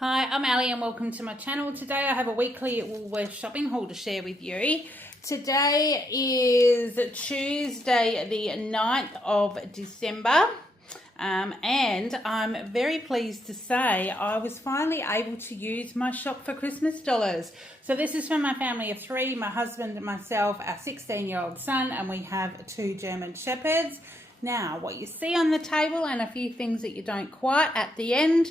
Hi, I'm Ali and welcome to my channel. Today I have a weekly Woolworths shopping haul to share with you. Today is Tuesday the 9th of December and I'm very pleased to say I was finally able to use my shop for Christmas dollars. So this is from my family of three, my husband and myself, our 16-year-old son, and we have 2 German Shepherds. Now what you see on the table and a few things that you don't quite at the end.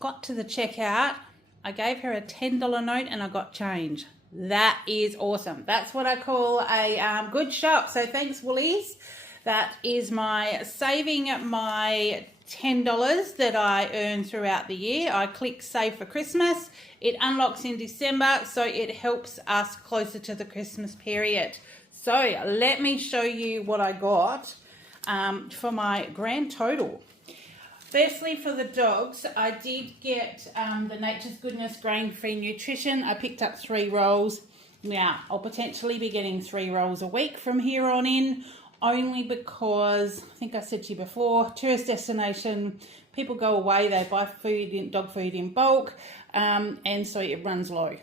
Got to the checkout, I gave her a $10 note and I got change. That is awesome. That's what I call a good shop. So thanks, Woolies. That is my saving my $10 that I earn throughout the year. I click save for Christmas. It unlocks in December, so it helps us closer to the Christmas period. So let me show you what I got for my grand total. Firstly, for the dogs, I did get the Nature's Goodness grain-free nutrition. I picked up 3 rolls. Now, I'll potentially be getting 3 rolls a week from here on in, only because, I think I said to you before, tourist destination, people go away, they buy food, dog food in bulk, and so it runs low.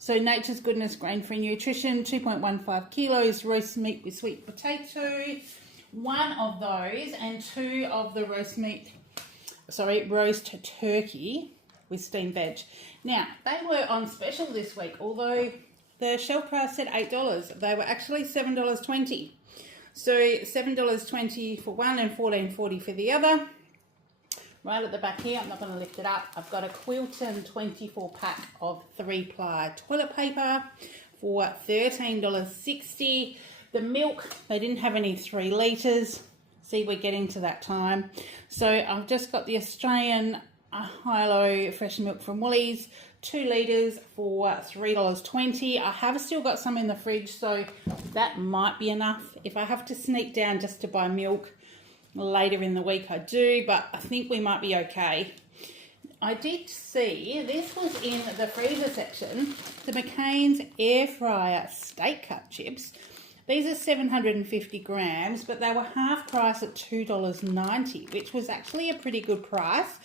So Nature's Goodness grain-free nutrition, 2.15 kilos roast meat with sweet potato, 1 of those, and 2 of the roast turkey with steamed veg. Now, they were on special this week, although the shelf price said $8. They were actually $7.20. So $7.20 for one and $14.40 for the other. Right at the back here, I'm not going to lift it up, I've got a Quilton 24 pack of 3-ply toilet paper for $13.60. The milk, they didn't have any 3 litres. See, we're getting to that time. So I've just got the Australian high-low fresh milk from Woolies, 2 litres for $3.20. I have still got some in the fridge, so that might be enough. If I have to sneak down just to buy milk later in the week, I do, but I think we might be okay. I did see, this was in the freezer section, the McCain's air fryer steak cut chips. These are 750 grams, but they were half price at $2.90, which was actually a pretty good price.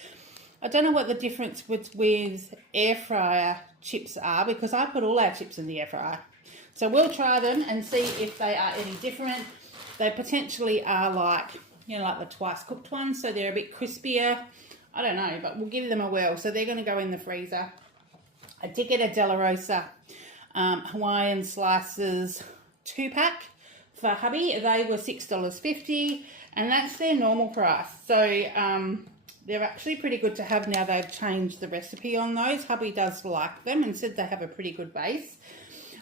I don't know what the difference with air fryer chips are, because I put all our chips in the air fryer. So we'll try them and see if they are any different. They potentially are like, you know, like the twice cooked ones, so they're a bit crispier. I don't know, but we'll give them a whirl. So they're going to go in the freezer. I did get a De La Rosa Hawaiian slices 2-pack for hubby. They were $6.50 and that's their normal price. So they're actually pretty good to have now. They've changed the recipe on those. Hubby does like them and said they have a pretty good base.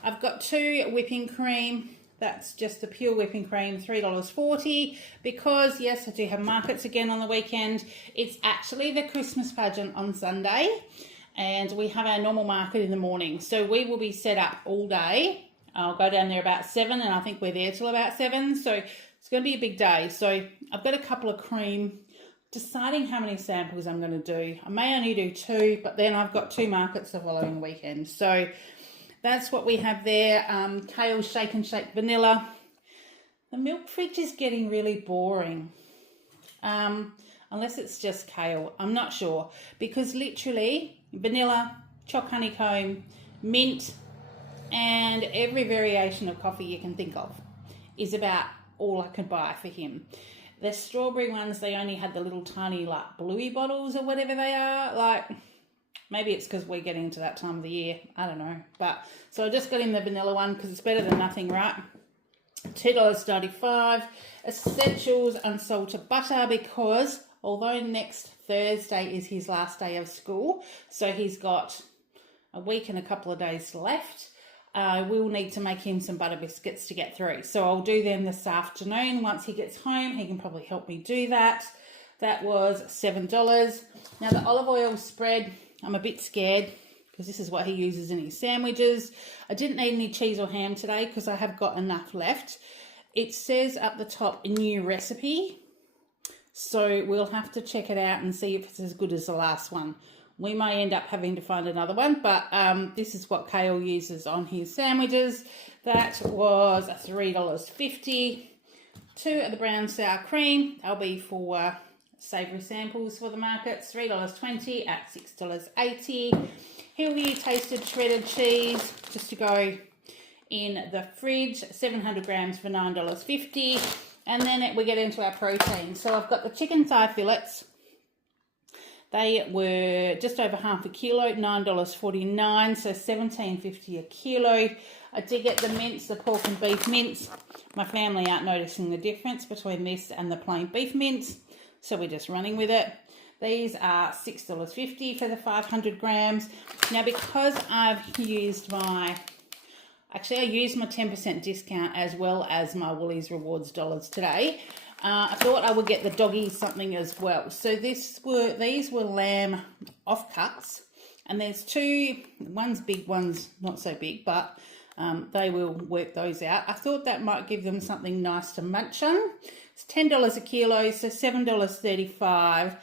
I've got 2 whipping cream. That's just the pure whipping cream, $3.40, because yes, I do have markets again on the weekend. It's actually the Christmas pageant on Sunday and we have our normal market in the morning. So we will be set up all day. I'll go down there about 7 and I think we're there till about 7. So it's going to be a big day. So I've got a couple of cream, deciding how many samples I'm going to do. I may only do 2, but then I've got 2 markets the following weekend. So that's what we have there. Kale Shake and Shake Vanilla. The milk fridge is getting really boring. Unless it's just kale. I'm not sure. Because literally vanilla, choc honeycomb, mint, and every variation of coffee you can think of is about all I could buy for him. The strawberry ones, they only had the little tiny like bluey bottles or whatever they are. Like, maybe it's because we're getting to that time of the year. I don't know. But so I just got him the vanilla one because it's better than nothing, right? $2.95. Essentials unsalted butter, because although next Thursday is his last day of school, so he's got a week and a couple of days left, I will need to make him some butter biscuits to get through. So I'll do them this afternoon. Once he gets home, he can probably help me do that. That was $7. Now the olive oil spread, I'm a bit scared because this is what he uses in his sandwiches. I didn't need any cheese or ham today because I have got enough left. It says up the top, new recipe. So we'll have to check it out and see if it's as good as the last one. We may end up having to find another one, but this is what Kale uses on his sandwiches. That was $3.50. 2 of the brown sour cream. They'll be for savoury samples for the markets, $3.20 at $6.80. Here we tasted shredded cheese, just to go in the fridge, 700 grams for $9.50. And then we get into our protein. So I've got the chicken thigh fillets. They were just over half a kilo, $9.49, so $17.50 a kilo. I did get the mince, the pork and beef mince. My family aren't noticing the difference between this and the plain beef mince, so we're just running with it. These are $6.50 for the 500 grams. Now, because I've used my... Actually, I used my 10% discount as well as my Woolies Rewards dollars today. I thought I would get the doggies something as well. So these were lamb offcuts, and there's two, one's big, one's not so big, but they will work those out. I thought that might give them something nice to munch on. It's $10 a kilo, so $7.35.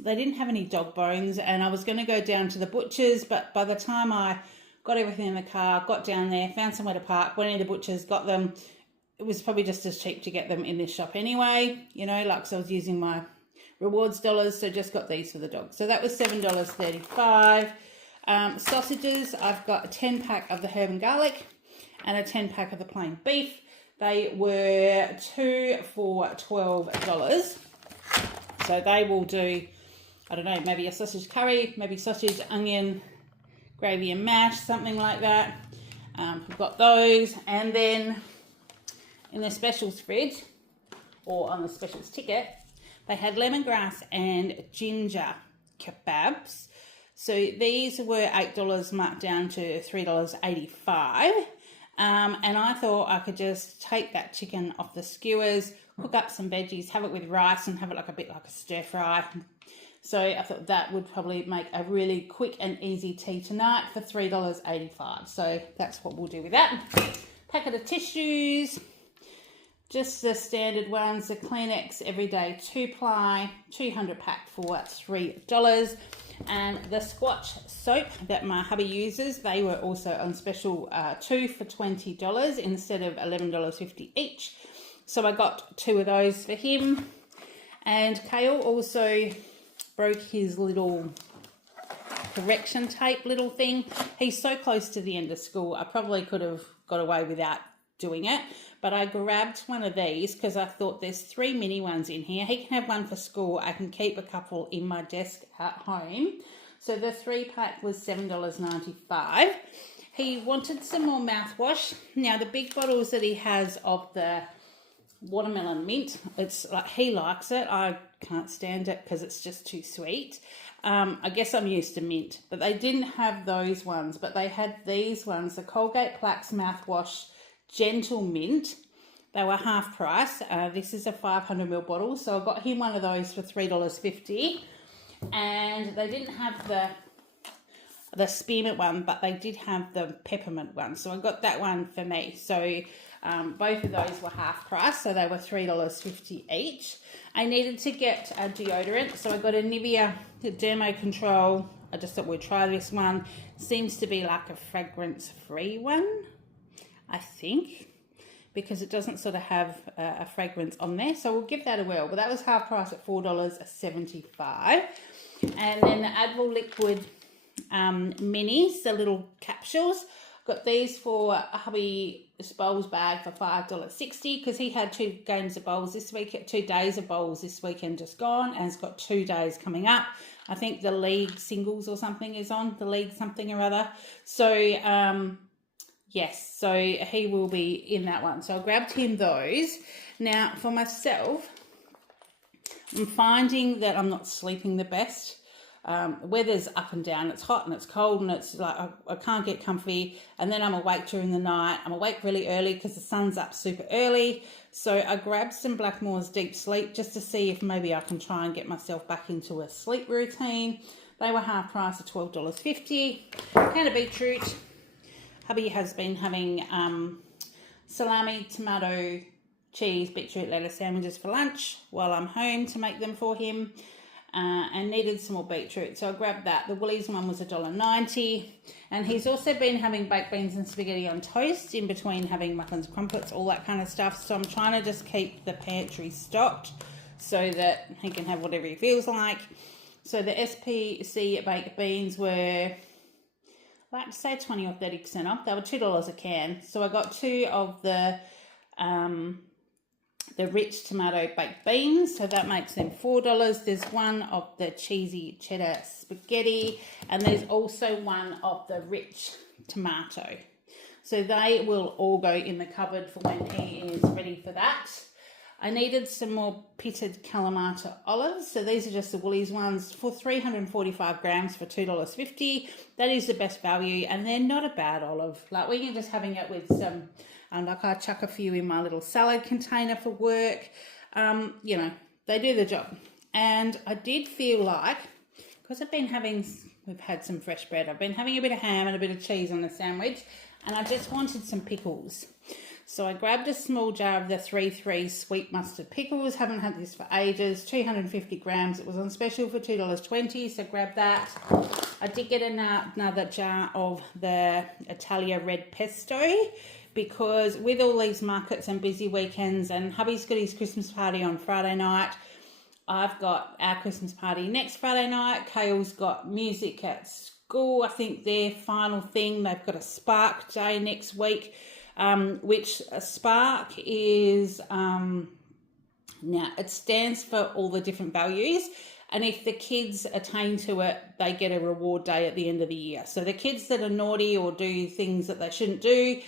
They didn't have any dog bones, and I was going to go down to the butcher's, but by the time I got everything in the car, got down there, found somewhere to park, went into the butcher's, got them. It was probably just as cheap to get them in this shop anyway, you know, like, so I was using my rewards dollars, so just got these for the dog. So that was $7.35. Sausages, I've got a 10-pack of the herb and garlic and a 10-pack of the plain beef. They were 2 for $12. So they will do, I don't know, maybe a sausage curry, maybe sausage, onion, gravy and mash, something like that. I've got those. And then in the specials fridge, or on the specials ticket, they had lemongrass and ginger kebabs. So these were $8 marked down to $3.85. And I thought I could just take that chicken off the skewers, cook up some veggies, have it with rice and have it like a bit like a stir fry. So I thought that would probably make a really quick and easy tea tonight for $3.85. So that's what we'll do with that. Packet of tissues, just the standard ones, the Kleenex Everyday 2-ply, 200 pack for $3. And the Squatch soap that my hubby uses, they were also on special 2 for $20 instead of $11.50 each. So I got 2 of those for him. And Kale also broke his little correction tape little thing. He's so close to the end of school, I probably could have got away without doing it. But I grabbed one of these because I thought there's 3 mini ones in here. He can have one for school. I can keep a couple in my desk at home. So the 3-pack was $7.95. He wanted some more mouthwash. Now the big bottles that he has of the watermelon mint, it's like he likes it. I can't stand it because it's just too sweet. I guess I'm used to mint, but they didn't have those ones, but they had these ones, the Colgate Plax mouthwash Gentle Mint. They were half price. This is a 500ml bottle, so I got him one of those for $3.50. And they didn't have the spearmint one, but they did have the peppermint one, so I got that one for me. So both of those were half price, so they were $3.50 each. I needed to get a deodorant, so I got a Nivea Dermo Control. I just thought we'd try this one. Seems to be like a fragrance-free one, I think, because it doesn't sort of have a fragrance on there. So we'll give that a whirl. But that was half price at $4.75. And then the Advil Liquid Minis, the little capsules. Got these for a hubby's bowls bag for $5.60 because he had 2 games of bowls this week, 2 days of bowls this weekend just gone, and has got 2 days coming up. I think the league singles or something is on, the league something or other. So, yes, so he will be in that one. So I grabbed him those. Now, for myself, I'm finding that I'm not sleeping the best. The weather's up and down. It's hot and it's cold and it's like I can't get comfy. And then I'm awake during the night. I'm awake really early because the sun's up super early. So I grabbed some Blackmore's Deep Sleep just to see if maybe I can try and get myself back into a sleep routine. They were half price at $12.50. Can of beetroot. Hubby has been having salami, tomato, cheese, beetroot, lettuce sandwiches for lunch while I'm home to make them for him. And needed some more beetroot, so I grabbed that. The Woolies one was $1.90, and he's also been having baked beans and spaghetti on toast in between having muffins, crumpets, all that kind of stuff. So I'm trying to just keep the pantry stocked so that he can have whatever he feels like. So the SPC baked beans were, like to say 20 or 30% off. They were $2 a can. So I got 2 of the rich tomato baked beans, so that makes them $4. There's 1 of the cheesy cheddar spaghetti, and there's also 1 of the rich tomato. So they will all go in the cupboard for when he is ready for that. I needed some more pitted Kalamata olives. So these are just the Woolies ones for 345 grams for $2.50. That is the best value, and they're not a bad olive. Like when you're just having it with some, like I chuck a few in my little salad container for work. You know, they do the job. And I did feel like, because we've had some fresh bread, I've been having a bit of ham and a bit of cheese on the sandwich, and I just wanted some pickles. So I grabbed a small jar of the 3-3 sweet mustard pickles. Haven't had this for ages. 250 grams. It was on special for $2.20, so grab that. I did get another jar of the Italia red pesto, because with all these markets and busy weekends, and hubby's got his Christmas party on Friday night, I've got our Christmas party next Friday night. Kale's got music at school. I think their final thing, they've got a Spark Day next week. Which a Spark is, now it stands for all the different values, and if the kids attain to it, they get a reward day at the end of the year. So the kids that are naughty or do things that they shouldn't do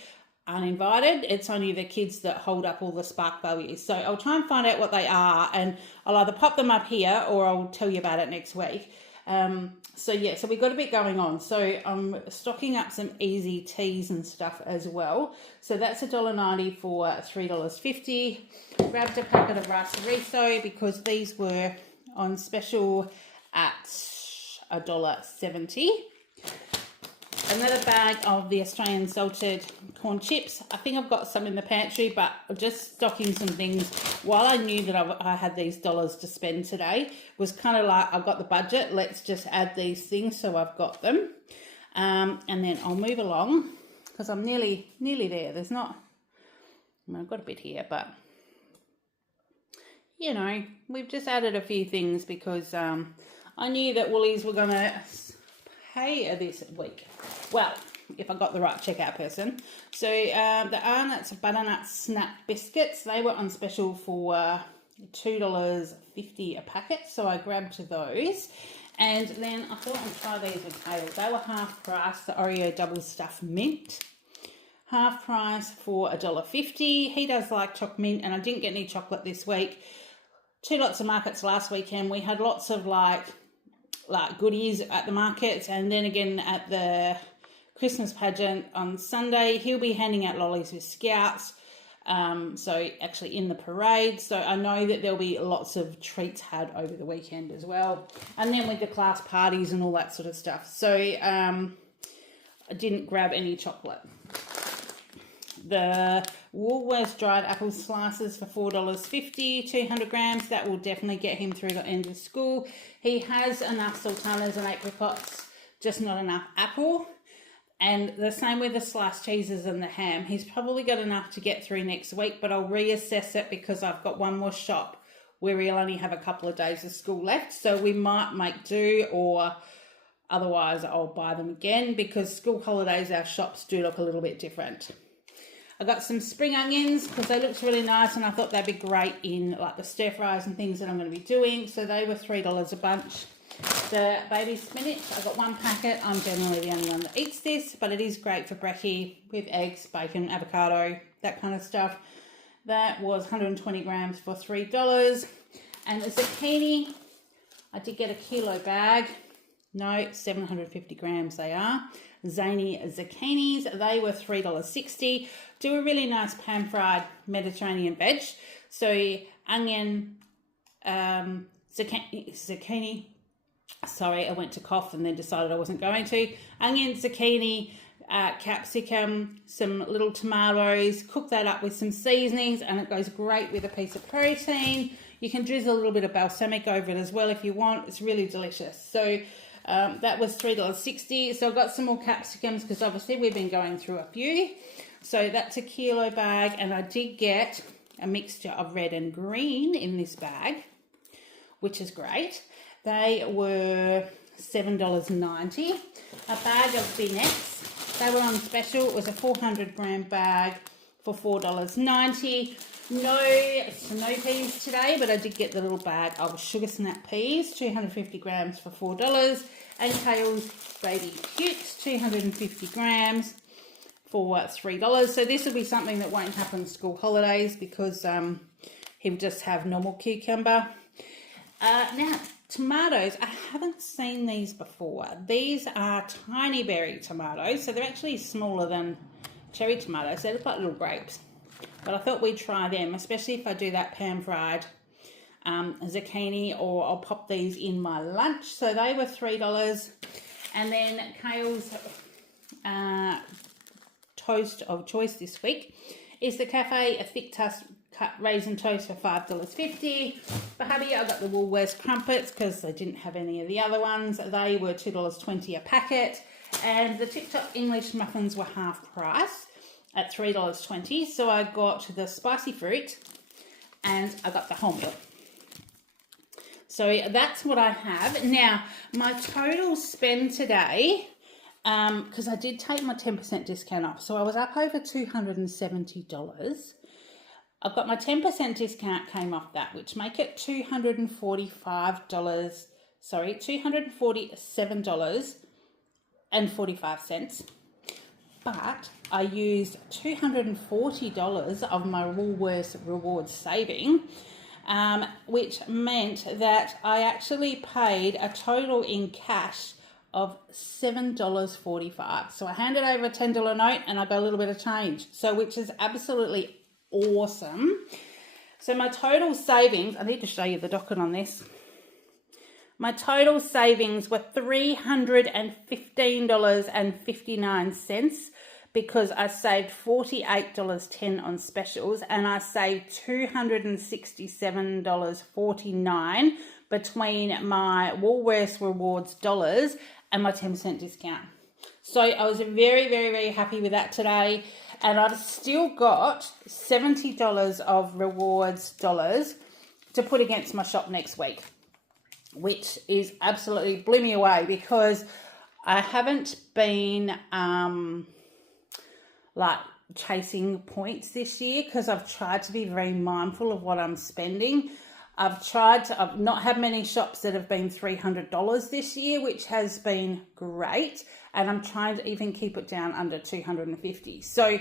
aren't invited. It's only the kids that hold up all the Spark values. So I'll try and find out what they are, and I'll either pop them up here or I'll tell you about it next week. So we've got a bit going on. So I'm stocking up some easy teas and stuff as well. So that's $1.90 for $3.50. Grabbed a packet of Flavourista because these were on special at $1.70. Another bag of the Australian salted corn chips. I think I've got some in the pantry, but I'm just stocking some things. While I knew that I had these dollars to spend today, was kind of like, I've got the budget, let's just add these things so I've got them. And then I'll move along because I'm nearly there. There's not, I mean, I've got a bit here, but you know, we've just added a few things because I knew that Woolies were going to pay this week. Well, if I got the right checkout person. So the Arnott's Butternut Snap Biscuits, they were on special for $2.50 a packet. So I grabbed those. And then I thought I'd try these with Kale. They were half price, the Oreo double stuffed mint. Half price for $1.50. He does like chocolate mint, and I didn't get any chocolate this week. 2 lots of markets last weekend. We had lots of like goodies at the markets, and then again at the Christmas pageant on Sunday. He'll be handing out lollies with Scouts, so actually in the parade. So I know that there'll be lots of treats had over the weekend as well, and then with the class parties and all that sort of stuff. So I didn't grab any chocolate. The Woolworths dried apple slices for $4.50, 200 grams. That will definitely get him through the end of school. He has enough sultanas and apricots, just not enough apple. And the same with the sliced cheeses and the ham. He's probably got enough to get through next week, but I'll reassess it because I've got one more shop where he'll only have a couple of days of school left. So we might make do, or otherwise I'll buy them again, because school holidays, our shops do look a little bit different. I got some spring onions because they looked really nice, and I thought they'd be great in like the stir fries and things that I'm going to be doing. So they were $3 a bunch. The baby spinach, I got 1 packet. I'm generally the only one that eats this, but it is great for brekkie with eggs, bacon, avocado, that kind of stuff. That was 120 grams for $3. And the zucchini, I did get a kilo bag. No, 750 grams they are. Zany zucchinis, they were $3.60. Do a really nice pan-fried Mediterranean veg. So onion, zucchini. Sorry, I went to cough and then decided I wasn't going to. Onion, zucchini, capsicum, some little tomatoes. Cook that up with some seasonings, and it goes great with a piece of protein. You can drizzle a little bit of balsamic over it as well if you want. It's really delicious. So that was $3.60. So I've got some more capsicums because obviously we've been going through a few. So that's a kilo bag, and I did get a mixture of red and green in this bag. which is great. They were $7.90. A bag of Binettes, they were on special. It was a 400 gram bag for $4.90. No snow peas today, but I did get the little bag of sugar snap peas, 250 grams for $4. And Kale's baby cukes, 250 grams for $3. So this will be something that won't happen school holidays because he'll just have normal cucumber. Now, tomatoes, I haven't seen these before. These are tiny berry tomatoes, so they're actually smaller than cherry tomatoes. They look like little grapes. But I thought we'd try them, especially if I do that pan-fried zucchini, or I'll pop these in my lunch. So they were $3. And then Kale's toast of choice this week is the Cafe a thick cut raisin toast for $5.50. For hubby, I got the Woolworths crumpets because they didn't have any of the other ones. They were $2.20 a packet. And the Tip Top English muffins were half price at $3.20. So I got the spicy fruit and I got the wholemeal. So that's what I have. Now, my total spend today, because I did take my 10% discount off, so I was up over $270. I've got my 10% discount came off that, which make it $247.45. But I used $240 of my Woolworths rewards saving, which meant that I actually paid a total in cash of $7.45. So I handed over a $10 note and I got a little bit of change, so which is absolutely awesome. So my total savings, I need to show you the docket on this. My total savings were $315.59 because I saved $48.10 on specials, and I saved $267.49 between my Woolworths rewards dollars and my 10% discount. So I was very, very, very happy with that today. And I've still got $70 of rewards dollars to put against my shop next week, which is absolutely blew me away because I haven't been like chasing points this year because I've tried to be very mindful of what I'm spending. I've not had many shops that have been $300 this year, which has been great. And I'm trying to even keep it down under $250. So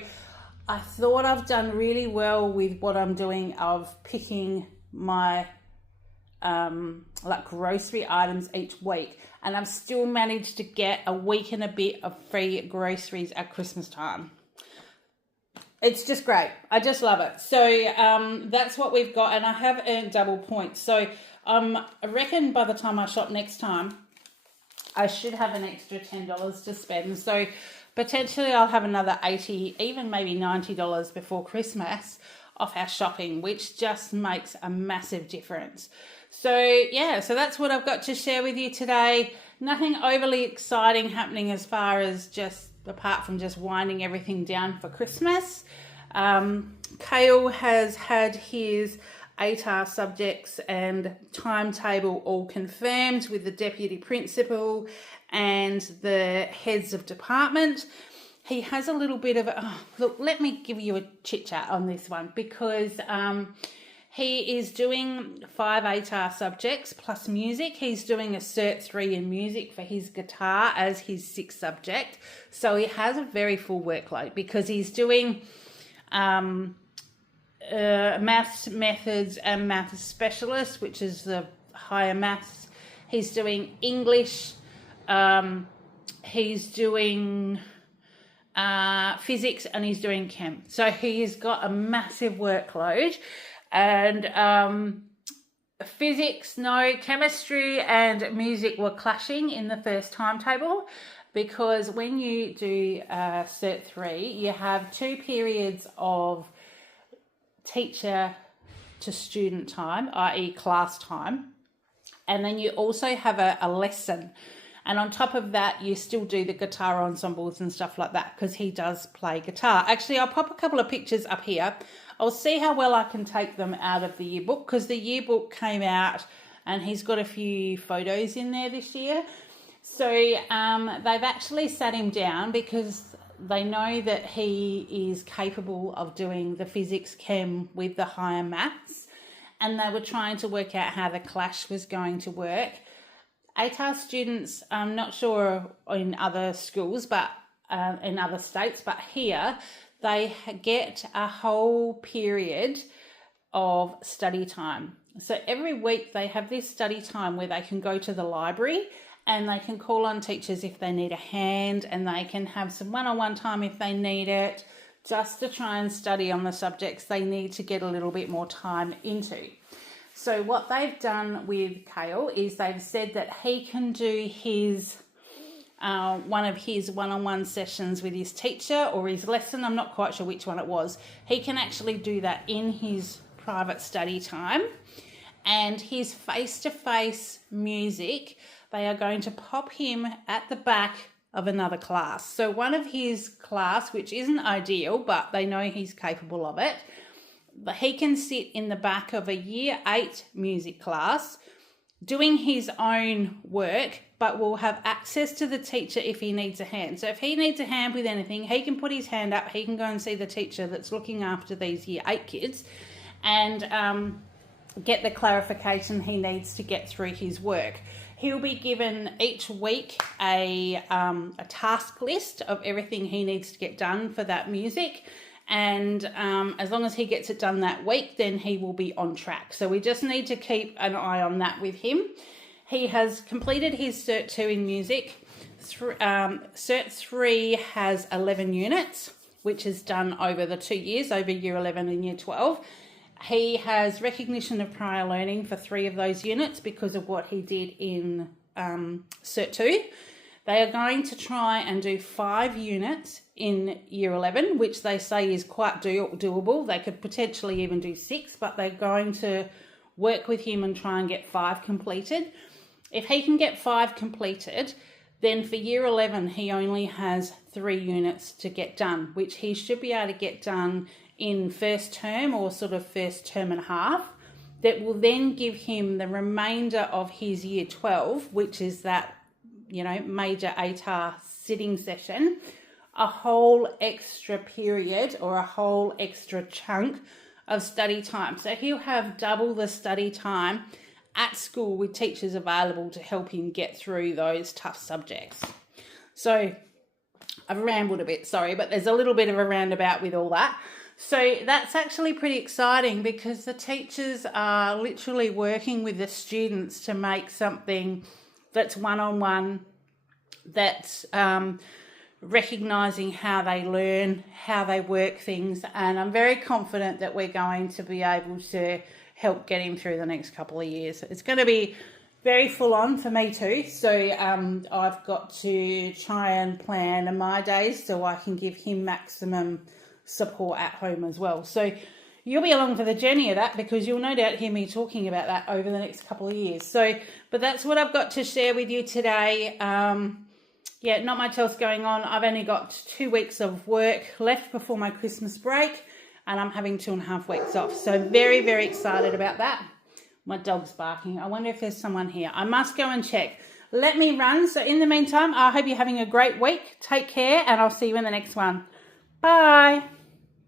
I thought I've done really well with what I'm doing of picking my like grocery items each week. And I've still managed to get a week and a bit of free groceries at Christmas time. It's just great. I just love it. So that's what we've got, and I have earned double points. So I reckon by the time I shop next time, I should have an extra $10 to spend. So potentially I'll have another $80, even maybe $90 before Christmas off our shopping, which just makes a massive difference. So yeah, so that's what I've got to share with you today. Nothing overly exciting happening as far as apart from just winding everything down for Christmas. Kale has had his ATAR subjects and timetable all confirmed with the deputy principal and the heads of department. He has a little bit of look, let me give you a chit chat on this one because he is doing 5 ATAR subjects plus music. He's doing a Cert 3 in music for his guitar as his 6th subject. So he has a very full workload because he's doing maths methods and maths specialist, which is the higher maths. He's doing English. He's doing physics, and he's doing chem. So he's got a massive workload. And physics, no, chemistry and music were clashing in the first timetable because when you do Cert 3, you have 2 periods of teacher to student time, i.e. class time, and then you also have a lesson. And on top of that, you still do the guitar ensembles and stuff like that because he does play guitar. Actually, I'll pop a couple of pictures up here. I'll see how well I can take them out of the yearbook because the yearbook came out and he's got a few photos in there this year. So they've actually sat him down because they know that he is capable of doing the physics chem with the higher maths, and they were trying to work out how the clash was going to work. ATAR students, I'm not sure in other schools, but in other states, but here they get a whole period of study time. So every week they have this study time where they can go to the library and they can call on teachers if they need a hand, and they can have some one-on-one time if they need it, just to try and study on the subjects they need to get a little bit more time into. So what they've done with Kale is they've said that he can do his one of his one-on-one sessions with his teacher, or his lesson, I'm not quite sure which one it was. He can actually do that in his private study time. And his face-to-face music, they are going to pop him at the back of another class. So one of his class, which isn't ideal, but they know he's capable of it, but he can sit in the back of a year 8 music class doing his own work, but will have access to the teacher if he needs a hand. So if he needs a hand with anything, he can put his hand up, he can go and see the teacher that's looking after these year 8 kids and get the clarification he needs to get through his work. He'll be given each week a task list of everything he needs to get done for that music. And as long as he gets it done that week, then he will be on track. So we just need to keep an eye on that with him. He has completed his Cert 2 in music. Cert 3 has 11 units, which is done over the 2 years, over year 11 and year 12. He has recognition of prior learning for 3 of those units because of what he did in Cert 2. They are going to try and do 5 units in year 11, which they say is quite doable. They could potentially even do 6, but they're going to work with him and try and get 5 completed. If he can get 5 completed, then for year 11, he only has 3 units to get done, which he should be able to get done in first term or sort of first term and a half. That will then give him the remainder of his year 12, which is that, you know, major ATAR sitting session, a whole extra period or a whole extra chunk of study time. So he'll have double the study time at school with teachers available to help him get through those tough subjects. So I've rambled a bit, sorry, but there's a little bit of a roundabout with all that. So that's actually pretty exciting because the teachers are literally working with the students to make something that's one-on-one, that's recognising how they learn, how they work things, and I'm very confident that we're going to be able to help get him through the next couple of years. It's going to be very full on for me too, so I've got to try and plan my days so I can give him maximum support at home as well. So you'll be along for the journey of that because you'll no doubt hear me talking about that over the next couple of years. So, but that's what I've got to share with you today. Yeah, not much else going on. I've only got 2 weeks of work left before my Christmas break, and I'm having 2.5 weeks off. So very, very excited about that. My dog's barking. I wonder if there's someone here. I must go and check. Let me run. So in the meantime, I hope you're having a great week. Take care, and I'll see you in the next one. Bye.